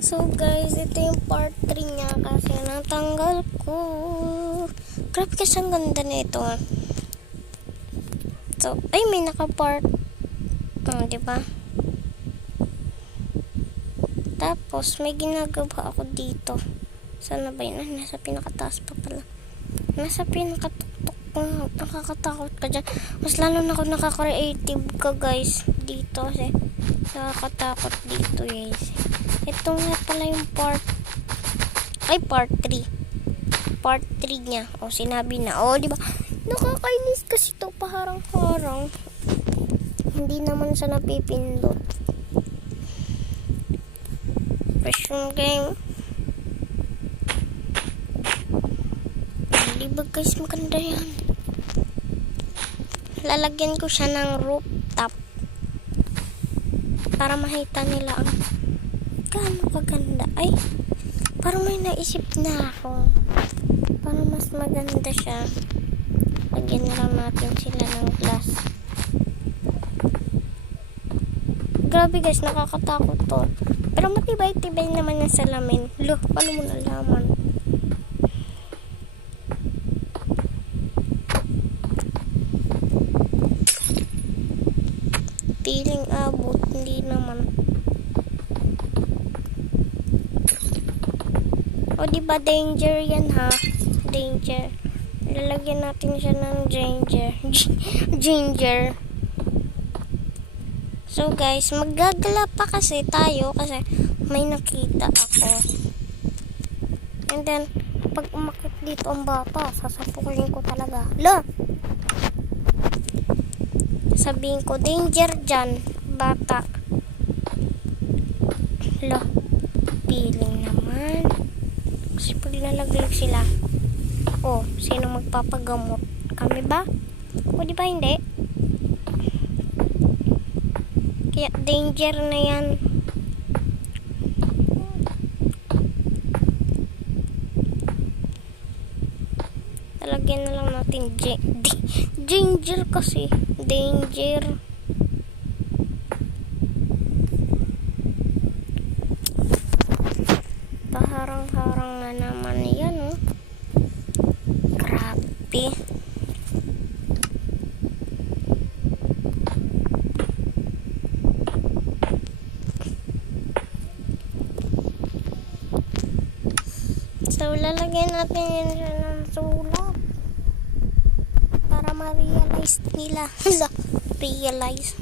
So guys, ito yung part 3 niya kasi natanggal ko. Grabe kasi ang ganda nito. So, ay may naka-part. Diba? Tapos, may ginagawa ako dito. Sana ba yun? Nasa pinakataas pa pala. Nasa pinakatuktok ko. Nakakatakot ka dyan. Mas lalo na ako nakaka-creative ka guys. Dito kasi nakakatakot dito guys. Ito nga pala yung part 3. Part 3 niya. O, sinabi na. O, diba? Nakakainis kasi ito paharang-harang. Hindi naman siya napipindot. Pressure game. Diba guys, maganda yan. Lalagyan ko siya ng rooftop para makita nila ang gaano kaganda. Ay, parang may naisip na ako. Para mas maganda siya. Lagyan na lang natin sila ng glass. Grabe guys, nakakatakot to. Pero matibay-tibay naman yung salamin. Loh, paano mo nalaman? Piling abot, hindi naman. O diba danger yan ha? Danger. Lalagyan natin siya ng ginger. So guys, maggagala pa kasi tayo kasi may nakita ako. And then, pag umakit dito ang bata, sasapukin ko talaga. Lo! Sabihin ko, danger dyan, bata. Lo, piling naman. Kasi pag nalaglag sila, oh, sino magpapagamot? Kami ba? O di ba hindi? Kaya danger na yan. Talagyan na lang natin ginger kasi. Danger. Paharang-harang na naman yan, oh. Grabe. So, lalagyan natin yan siya ng sulat para ma-realize nila. Realize.